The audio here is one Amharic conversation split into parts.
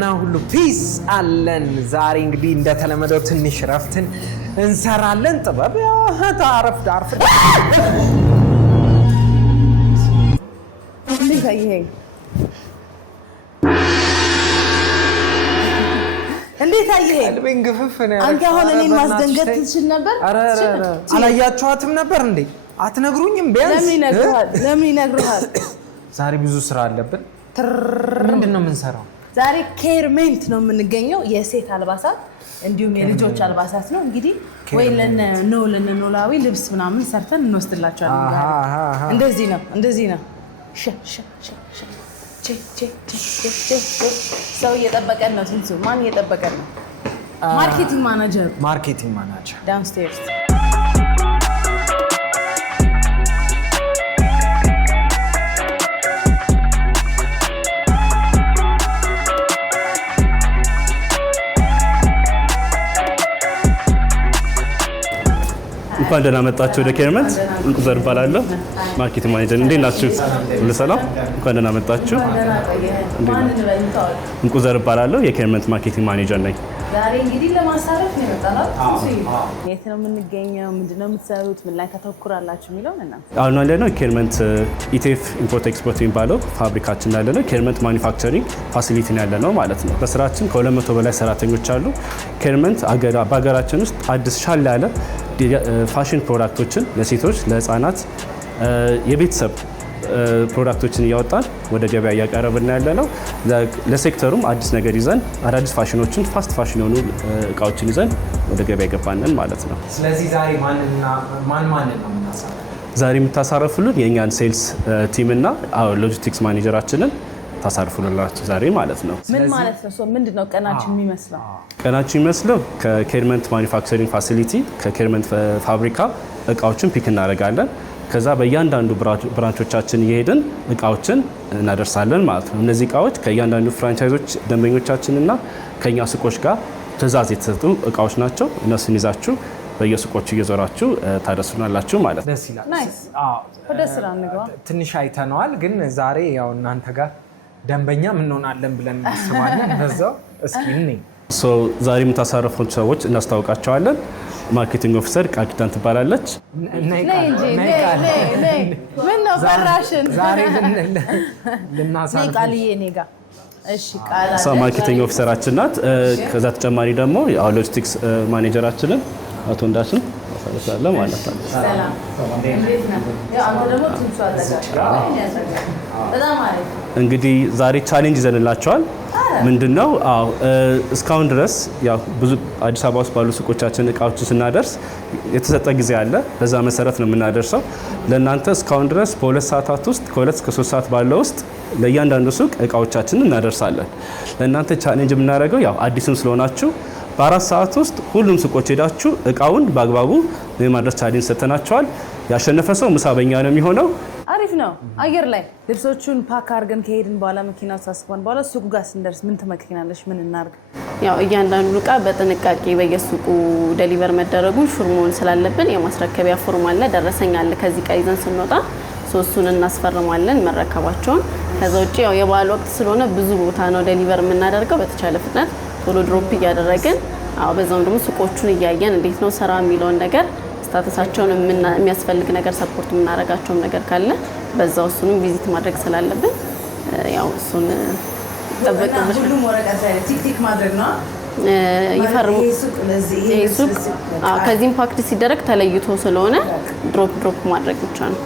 ደህና ሁሉ ፒስ አለን። ዛሬ እንግዲህ እንደተለመደው ትንሽ ረፍትን እንሰራለን። ጥበብ ታረፍ ዳርፍ እንዴት አየህ? ቀልቤን ግፍፍ ነው። አንተ አሁን እኔን ማስደንገጥ ትችል ነበር? አላያችኋትም ነበር እንዴ? አትነግሩኝም? ቢያንስ ለምን ይነግሩሃል? ዛሬ ብዙ ስራ አለብን። ምንድነው የምንሰራው? ዛሬ ኬርሜንት ነው የምንገኘው። የሴት አልባሳት እንዲሁም የልጆች አልባሳት ነው። እንግዲህ ወይ ለነኖላዊ ልብስ ምናምን ሰርተን እንወስድላቸዋለን። እንደዚህ ነው ሰው እየጠበቀን ነው። ትንሱ ማን እየጠበቀን ነው? ማርኬቲንግ ማናጀር ዳውንስቴርስ። እንኳን ደህና መጣችሁ ወደ ኬርሜንት። እንቁ ዘር እባላለሁ፣ ማርኬቲንግ ማኔጀር። እንዴት ናችሁ? ሁሉ ሰላም? እንኳን ደህና መጣችሁ። እንቁ ዘር እባላለሁ፣ የኬርሜንት ማርኬቲንግ ማኔጀር ነኝ። ዛሬ እንግዲህ ለማሳረፍ ነው የመጣነው። የት ነው የምንገኘው? ምንድነው የምትሰሩት? ምን ላይ ታተኩራላችሁ የሚለውን እና አሁን ያለነው ኬርሜንት ኢቲኤፍ ኢምፖርት ኤክስፖርት የሚባለው ፋብሪካችን ያለነው ኬርሜንት ማኒፋክቸሪንግ ፋሲሊቲ ነው ያለነው ማለት ነው። በስራችን ከ200 በላይ ሰራተኞች አሉ። ኬርሜንት በሀገራችን ውስጥ አዲስ ሻል ያለ ፋሽን ፕሮዳክቶችን ለሴቶች፣ ለህፃናት፣ የቤተሰብ ፕሮዳክቶችን እያወጣን ወደ ገበያ እያቀረብን ያለነው። ለሴክተሩም አዲስ ነገር ይዘን አዳዲስ ፋሽኖችን ፋስት ፋሽን የሆኑ እቃዎችን ይዘን ወደ ገበያ ገባንን ማለት ነው። ስለዚህ ዛሬ ማን ነው የምናሳረፈው? ዛሬ የምታሳርፉልን የእኛን ሴልስ ቲም እና ሎጂስቲክስ ማኔጀራችንን ታሳርፉላችሁ ዛሬ ማለት ነው። ምን ማለት ነው? ምንድነው ቀናችን የሚመስለው? ቀናችን የሚመስለው ከኬርሜንት ማኒፋክቸሪንግ ፋሲሊቲ ከኬርሜንት ፋብሪካ እቃዎችን ፒክ እናደርጋለን። ከዛ በእያንዳንዱ ብራንቾቻችን እየሄድን እቃዎችን እናደርሳለን ማለት ነው። እነዚህ እቃዎች ከእያንዳንዱ ፍራንቻይዞች ደንበኞቻችንና ከኛ ሱቆች ጋር ትዕዛዝ የተሰጡ እቃዎች ናቸው። እነሱን ይዛችሁ በየሱቆቹ እየዞራችሁ ታደርሱናላችሁ ማለት ነው። ደስ ይላል። ወደ ስራ እንግባ። ትንሽ አይተነዋል፣ ግን ዛሬ ያው እናንተ ጋር ደንበኛ እንሆናለን ብለን እናስባለን። በዛው እስኪ ዛሬ የምታሳርፉን ሰዎች እናስታውቃቸዋለን። ማርኬቲንግ ኦፊሰር ቃል ኪዳን ትባላለች። ምን ነው ፈራሽን? ዛሬ ልናሳርፍ ቃልዬ እኔ ጋር እሺ። ማርኬቲንግ ኦፊሰራችን ናት። ከዛ ተጨማሪ ደግሞ ሎጂስቲክስ ማኔጀራችንን አቶ እንዳችን አሳልፋለሁ ማለት ነው። ሰላም እንዴት ነው? አንተ ደግሞ ትንሱ አደረጋችሁ። በጣም አሪፍ። እንግዲህ ዛሬ ቻሌንጅ ይዘንላቸዋል። ምንድነው? እስካሁን ድረስ ያው ብዙ አዲስ አበባ ውስጥ ባሉ ሱቆቻችን እቃዎችን ስናደርስ የተሰጠ ጊዜ አለ። በዛ መሰረት ነው የምናደርሰው። ለእናንተ እስካሁን ድረስ በ2 ሰዓታት ውስጥ ከ2 እስከ 3 ሰዓት ባለው ውስጥ ለእያንዳንዱ ሱቅ እቃዎቻችንን እናደርሳለን። ለእናንተ ቻሌንጅ የምናደርገው ያው አዲስም ስለሆናችሁ በ4 ሰዓት ውስጥ ሁሉም ሱቆች ሄዳችሁ እቃውን በአግባቡ የማድረስ ቻሌንጅ ሰጥተናቸዋል። ያሸነፈ ሰው ምሳ በኛ ነው የሚሆነው። አሪፍ ነው። አየር ላይ ልብሶቹን ፓክ አድርገን ከሄድን በኋላ መኪናው ሳስባን በኋላ ሱቁ ጋር ስንደርስ ምን ትመክሪናለሽ? ምን እናድርግ? ያው እያንዳንዱ እቃ በጥንቃቄ በየሱቁ ዴሊቨር መደረጉን ሹርሞን ስላለብን የማስረከቢያ ፎርም አለ፣ ደረሰኝ አለ። ከዚህ እቃ ይዘን ስንወጣ ሶስቱን እናስፈርማለን መረከባቸውን። ከዛ ውጪ ያው የበዓል ወቅት ስለሆነ ብዙ ቦታ ነው ዴሊቨር የምናደርገው። በተቻለ ፍጥነት ቶሎ ድሮፕ እያደረግን በዛውም ደግሞ ሱቆቹን እያየን እንዴት ነው ስራ የሚለውን ነገር ስታተሳቸውን የሚያስፈልግ ነገር ሰፖርት የምናደርጋቸውም ነገር ካለ በዛው እሱንም ቪዚት ማድረግ ስላለብን ያው እሱን ተጠብቀን ሁሉም ወረቀት ላይ ቲክ ማድረግ ነው ይፈርሙ። ሱቅ ከዚህ ኢምፓክት ሲደረግ ተለይቶ ስለሆነ ድሮፕ ማድረግ ብቻ ነው።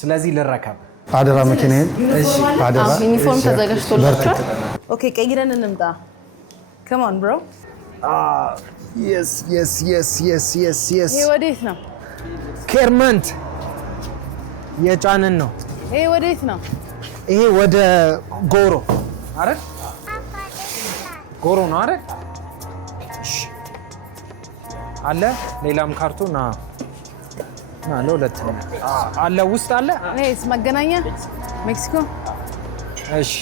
ስለዚህ ልረከብ አደራ መኪናዬን። እሺ አደራ ዩኒፎርም ተዘጋጅቶላችኋል። ኦኬ ቀይረን እንምጣ። come on bro yes ይሄ ወዴት ነው? ኬርሜንት የጫንን ነው። ይሄ ወዴት ነው? ይሄ ወደ ጎሮ አይደል? ጎሮ ነው አይደል? እሺ አለ ሌላም ካርቶን ለሁለት አለ ውስጥ አለ። ይሄስ መገናኛ ሜክሲኮ። እሺ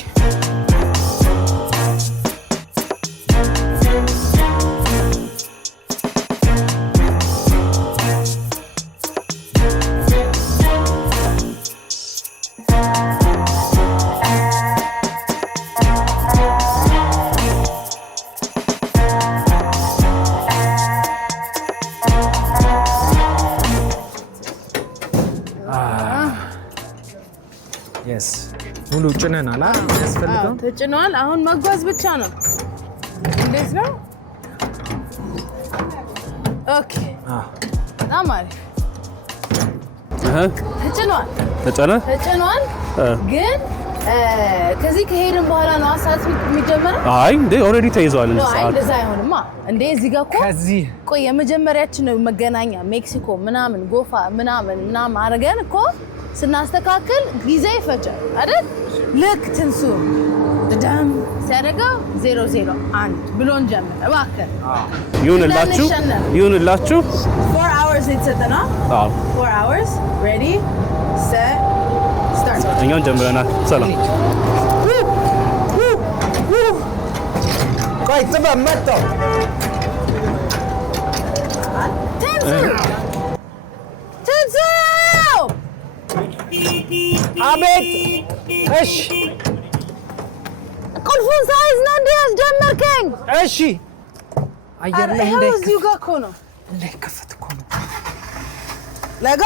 ሙሉ ጭነናል ያስፈልገው ተጭኗል አሁን መጓዝ ብቻ ነው እንዴት ነው ኦኬ በጣም አሪፍ ተጭኗል ግን ከዚህ ከሄድን በኋላ ነው አሳት የሚጀምረው አይ እንዴ ኦሬዲ ተይዟል አይ እንደዛ አይሆንማ እንዴ እዚህ ጋር እኮ ቆይ የመጀመሪያችን ነው መገናኛ ሜክሲኮ ምናምን ጎፋ ምናምን አረጋን እኮ ስናስተካክል ጊዜ ይፈጃል አይደል ልክ ትንሱ ደም ሲያደርገው 001 ብሎን ጀመረ እባክህ ይሁንላችሁ 4 hours የተሰጠና 4 hours ready set start እኛን ጀምረናል ሰላም ቆይ ጥበብ መጣው ትንሱ አቤት እሺ ቁልፉን ሳይዝ ነው እንዴ ያስጀመርከኝ እሺ አየር ላይ እንደ እዚሁ ጋር እኮ ነው እንዳይከፈት እኮ ነው ለጎ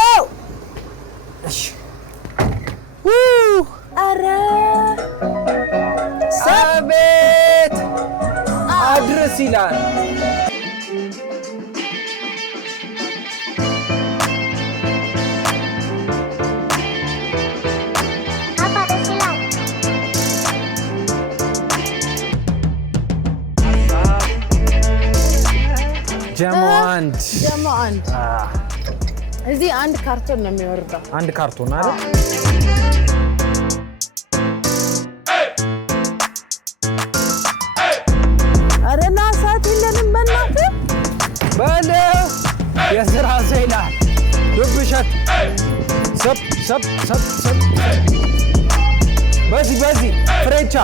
እሺ አረ አቤት አድርስ ይላል ጀሞ አንድ እዚህ አንድ ካርቶን ነው የሚወርደው አንድ ካርቶን አይደል አረና ሰዓት የለንም በእናትህ በለ የስራ ዘይላ ድብሸት ሰብ በዚህ ፍሬቻ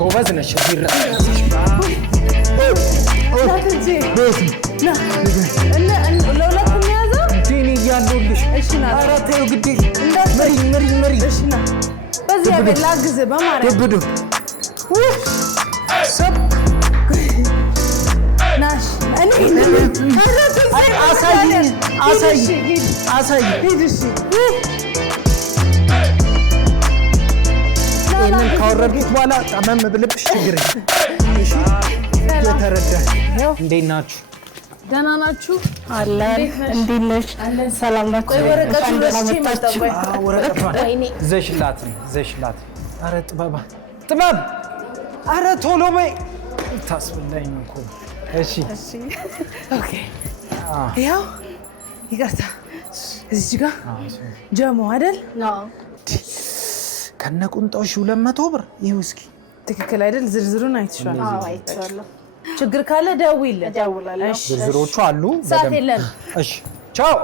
ጎበዝ ነሽ ለሁለት የሚያዘው ዲኒ እያለሁልሽ ኧረ ተይው ግዴ መሪ በዚህ ያቤት ላግዝህ በማርያም ድብዱ ሰብ ናሽ አሳይ ይህንን ካወረድኩት በኋላ ጠመም ብልብሽ ችግር እሺ የተረዳ እንዴት ናችሁ ደህና ናችሁ አለን እንዴት ነሽ ሰላም ናችሁ ቆይ ወረቀቱን ረስቼ መጣሁ ወረቀቷን ዘሽላት ኧረ ጥበብ ኧረ ቶሎ በይ ታስብላኝ ነው እኮ እሺ ኦኬ ያው ይቅርታ እዚህ ጋር ጀሞ አይደል ከነቁንጣው 200 ብር ይኸው እስኪ ትክክል አይደል ዝርዝሩን አይተሻል አይቻለሁ ችግር ካለ ደውይልኝ እደውላለሁ ዝርዝሮቹ አሉ ሰዓት የለም እሺ ቻው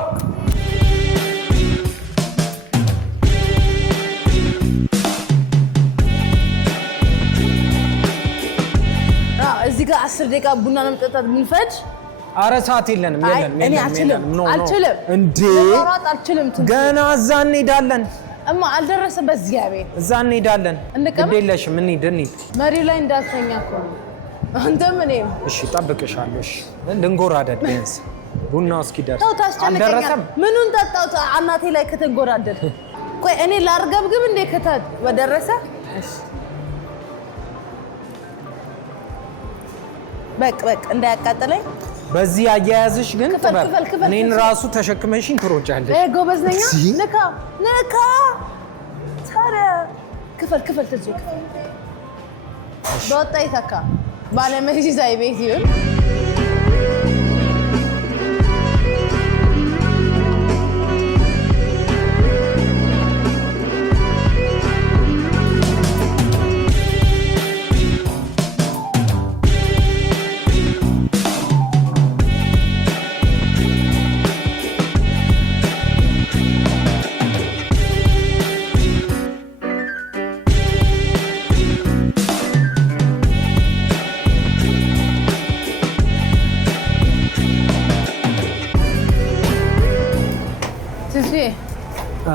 እዚህ ጋር 10 ደቂቃ ቡና ለመጠጣት ምንፈጅ ኧረ ሰዓት የለንም እኔ አልችልም እንዴ ማውራት አልችልም ገና እዛ እንሄዳለን እማ አልደረሰም በእግዚአብሔር እዛ እንሄዳለን ግዴለሽም እንሂድ መሪ ላይ እንዳልተኛ እኮ አንተም እኔም እሺ ጠብቅሻለሁ እሺ ልንጎራደድ ቢያንስ ቡናው እስኪደርስ አልደረሰም ምኑን ጠጣው አናቴ ላይ ከተንጎራደድ ቆይ እኔ ላርገብግብ እንደ ከተት ወደረሰ እሺ በቃ እንዳያቃጥለኝ በዚህ አያያዝሽ ግን ጥበብ እኔን ራሱ ተሸክመሽኝ ትሮጫለሽ ጎበዝ ነኝ ነካ ታዲያ ክፈል ትዙ በወጣ ይተካ ባለመጂ ዛይ ቤት ይሁን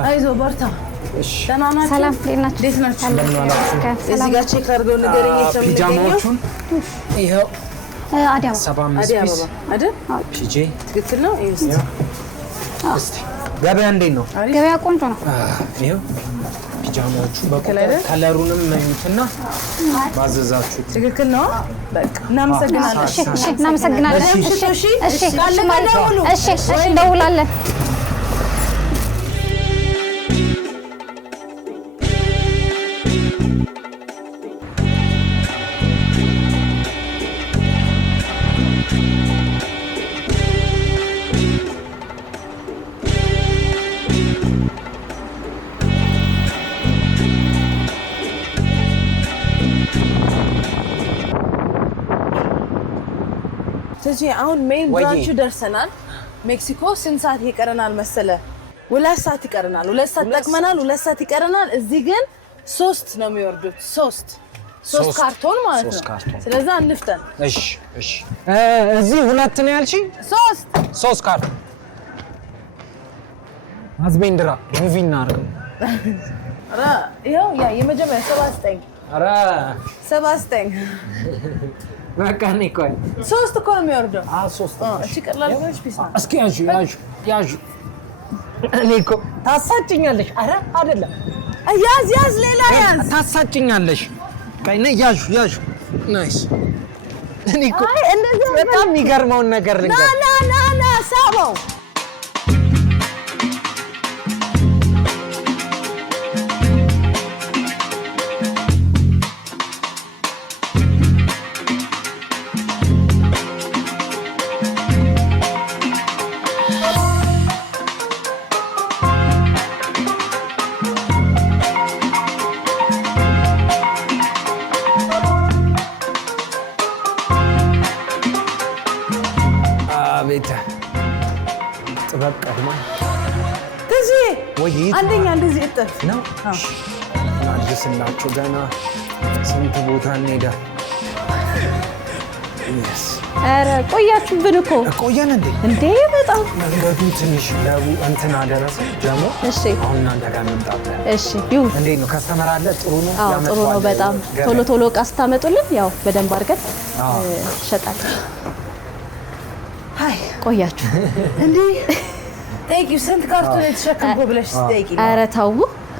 አይዞህ በርታ እሺ ሰላም እንዴት ናችሁ እዚህ ጋር ቼክ አድርገው ንገረኝ ፒጃማዎቹን ይኸው አዲያማ 75 አይደል ፒጄ ትክክል ነው እስቲ ገበያ እንዴት ነው ገበያ ቆንጆ ነው ይኸው ፒጃማዎቹ ከለሩንም እንትና ባዘዛችሁ ትክክል ነው። በቃ እናመሰግናለን። እሺ እናመሰግናለን። እሺ እንደውላለን። አሁን ሜን ብራንቹ ደርሰናል። ሜክሲኮ ስንት ሰዓት ይቀረናል መሰለ? 2 ሰዓት ይቀረናል። 2 ሰዓት ጠቅመናል። 2 ሰዓት ይቀረናል። እዚህ ግን 3 ነው የሚወርዱት። 3 ካርቶን ማለት ነው። ስለዚህ አንፍጠን። እሺ እዚህ 2 ነው ያልሽኝ? 3 ካርቶን አዝቤንድራ ሙቪ እናርገው። ኧረ ይኸው ያ የመጀመሪያ 79 ኧረ 79 በቃ እኔ ቆይ 3 እኮ ነው የሚወርደው። 3 እሺ ቀላል ነው። እሺ ፒስና እስኪ ያዥ እኔ እኮ ታሳጭኛለሽ። ኧረ አይደለም ያዝ ሌላ ያዝ። ታሳጭኛለሽ። ቀይ ነይ ያዥ ናይስ። እኔ እኮ በጣም የሚገርመውን ነገር ልንገር። ና ሳበው ጥበብ ቀድማ ከዚህ አንደኛ እንደዚህ እጥፍ ነው አድርስላችሁ። ገና ስንት ቦታ እንሄዳለን። ኧረ ቆያችሁብን እኮ። ቆየን እንዴ በጣም መንገዱ ትንሽ እንትን አደረሰ ጀሞ። እሺ አሁን እናንተ ጋር እንምጣለን። እሺ ይሁን። እንዴት ነው ከስተመር አለ? ጥሩ ነው። አዎ ጥሩ ነው በጣም። ቶሎ ዕቃ ስታመጡልን ያው በደንብ አድርገን ሸጣለን። ቆያችሁ እንዴ? ቴንክ ዩ። ስንት ካርቶን የተሸከምኩ ብለሽ ትጠይቂ? ኧረ ተው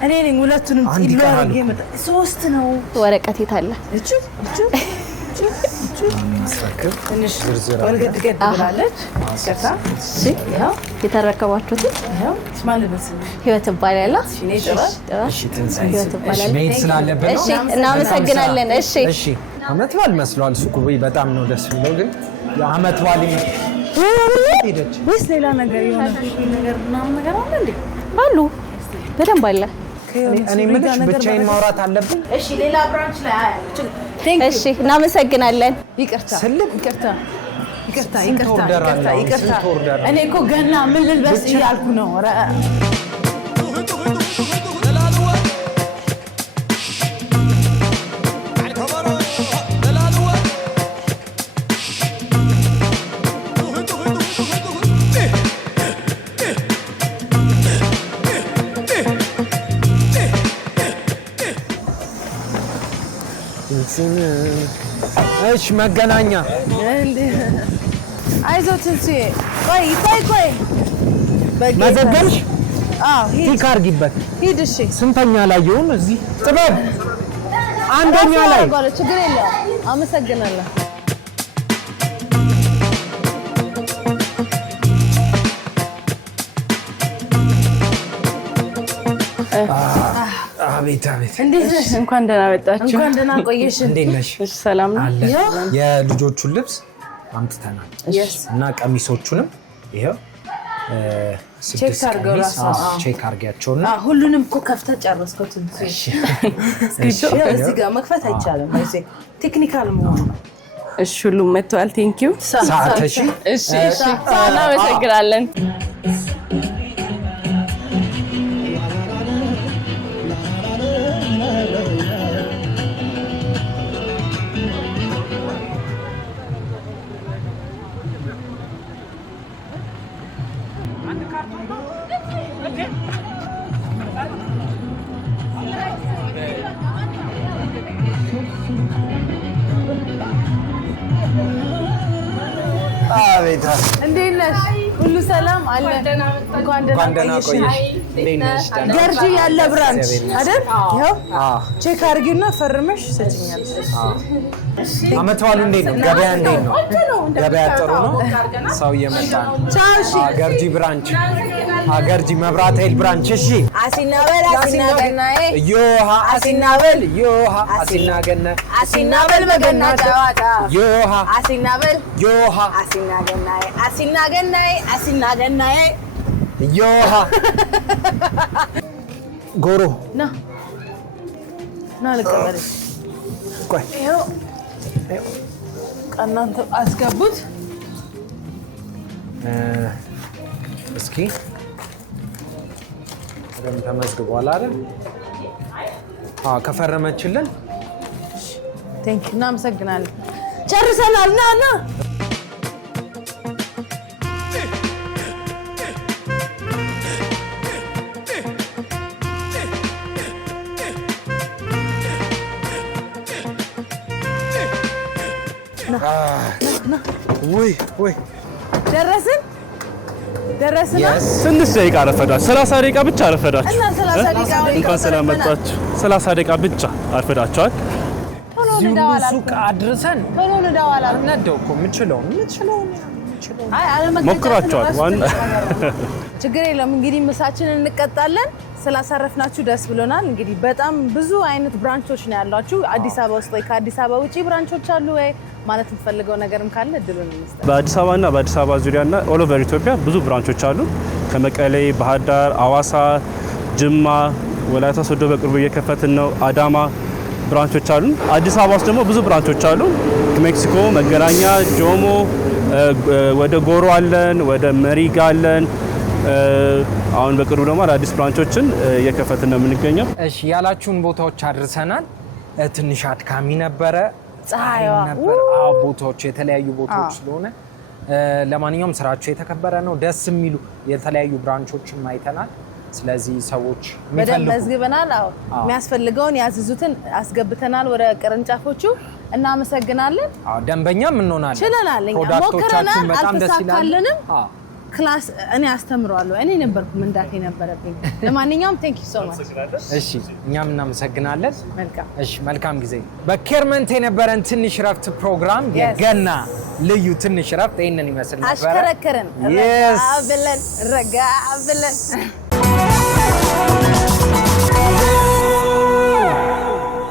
እኔ ነኝ ሁለቱንም ይሏል። 3 ነው። ወረቀት የት አለ? እቺ ትንሽ ወልገድገድ ብላለች። ከታ እሺ ያው የተረከባችሁት ያው ስማልበስ ህይወት ይባላል። እሺ ትንሳኤ መሄድ ስላለበት ነው። እሺ እናመሰግናለን። እሺ አመት በዓል መስሏል ሱቁ። በጣም ነው ደስ የሚለው። ግን የአመት በዓል ሄደች ወይስ ሌላ ነገር የሆነ ነገር ምናምን ነገር አለ እንዴ? አሉ በደንብ አለ። እኔ የምልሽ ብቻዬን ማውራት አለብኝ። እሺ ሌላ ብራንች ላይ አያለሁ። እሺ እናመሰግናለን። ይቅርታ እኔ እኮ ገና ምን ልልበስ እያልኩ ነው። እሺ መገናኛ አይዞህ ትንሱዬ። ቆይ መዘገብሽ? አዎ ቲክ አድርጊበት። ሂድ። እሺ ስንተኛ ላይ ይሁን? እዚህ ጥበብ አንደኛ ላይ። ችግር የለውም። አመሰግናለሁ። አቤት እንዴት ነሽ? እንኳን ደህና መጣችሁ። እንኳን ደህና ቆየሽ። እንዴት ነሽ? እሺ ሰላም ነው። የልጆቹን ልብስ አምጥተናል እና ቀሚሶቹንም ይሄው ቼክ አድርጊያቸውና ሁሉንም እኮ ከፍተህ ጨረስኩት። እዚህ ጋር መክፈት አይቻልም። ቴክኒካል መሆኑ ነው። እሺ ሁሉም መጥተዋል። ቴንክ ዩ ሰዓት። እሺ እናመሰግናለን። አቤት እንዴት ነሽ? ሁሉ ሰላም አለ። እንኳን ደህና ቆየሽ። ገርጂ ያለ ብራንች አይደል? ይኸው ቼክ አድርጊና ፈርመሽ ሰጭኛለሽ። አመት በዓሉ እንዴት ነው? ገበያ እንዴት ነው? ገበያ ጥሩ ነው? ሰው እየመጣ ነው? ቻውሺ ገርጂ ብራንች ገርጂ መብራት ኃይል ብራንች እሺ። አሲናበል አሲናገናዬ ዮሃ አሲናበል ዮሃ አሲናገና አሲናበል በገና ጨዋታ ዮሃ አሲናበል ዮሃ አሲናገናዬ አሲናገናዬ አሲናገናዬ ዮሃ ጎሮ ና ልቀበልሽ። ቆይ ይኸው እናንተ አስገቡት እስኪ በደምብ ተመዝግቧል አይደል? ከፈረመችልን ቴንክ ዩ እናመሰግናለን። ጨርሰናል። ና ወይ ደረስን። ትንሽ ደቂቃ አረፈዳችሁ። 30 ደቂቃ ብቻ አረፈዳችሁ። እና 30 ደቂቃ እንኳን ስለመጣችሁ 30 ደቂቃ ብቻ አርፈዳችኋል። ቶሎ እንደዋላ ሱቅ አድርሰን ቶሎ እንደዋላ አናደው እኮ የምችለው አይ አለመቀጣት ሞክራችኋል። ዋና ችግር የለም። እንግዲህ ምሳችንን እንቀጣለን። ስላሳረፍናችሁ ደስ ብሎናል። እንግዲህ በጣም ብዙ አይነት ብራንቾች ነው ያሏችሁ አዲስ አበባ ውስጥ። ወይ ከአዲስ አበባ ውጪ ብራንቾች አሉ ወይ ማለት የምትፈልገው ነገርም ካለ እድሉን እንስጥ። በአዲስ አበባና በአዲስ አበባ ዙሪያና ኦል ኦቨር ኢትዮጵያ ብዙ ብራንቾች አሉ። ከመቀሌ፣ ባህር ዳር፣ አዋሳ፣ ጅማ፣ ወላይታ ሶዶ በቅርቡ እየከፈትን ነው። አዳማ ብራንቾች አሉ። አዲስ አበባ ውስጥ ደግሞ ብዙ ብራንቾች አሉ። ሜክሲኮ፣ መገናኛ፣ ጆሞ፣ ወደ ጎሮ አለን፣ ወደ መሪጋ አለን። አሁን በቅርቡ ደግሞ አዲስ ብራንቾችን እየከፈትን ነው የምንገኘው። እሺ ያላችሁን ቦታዎች አድርሰናል። ትንሽ አድካሚ ነበረ፣ ፀሐይዋ ነበር። ቦታዎች የተለያዩ ቦታዎች ስለሆነ ለማንኛውም ስራቸው የተከበረ ነው። ደስ የሚሉ የተለያዩ ብራንቾችን አይተናል። ስለዚህ ሰዎች በደንብ መዝግበናል። አዎ የሚያስፈልገውን ያዝዙትን አስገብተናል ወደ ቅርንጫፎቹ። እናመሰግናለን። ደንበኛም እንሆናለን። ችለናል። ሞክረናል፣ አልተሳካልንም። ክላስ እኔ አስተምረዋለሁ። እኔ ነበርኩ መንዳት የነበረብኝ። ለማንኛውም ቴንክ ዩ ሶ ማች። እሺ እኛም እናመሰግናለን። መልካም እሺ መልካም ጊዜ። በኬርመንት የነበረን ትንሽ ረፍት ፕሮግራም የገና ልዩ ትንሽ ረፍት ይሄንን ይመስል ነበር። አሽከረከረን ረጋ ብለን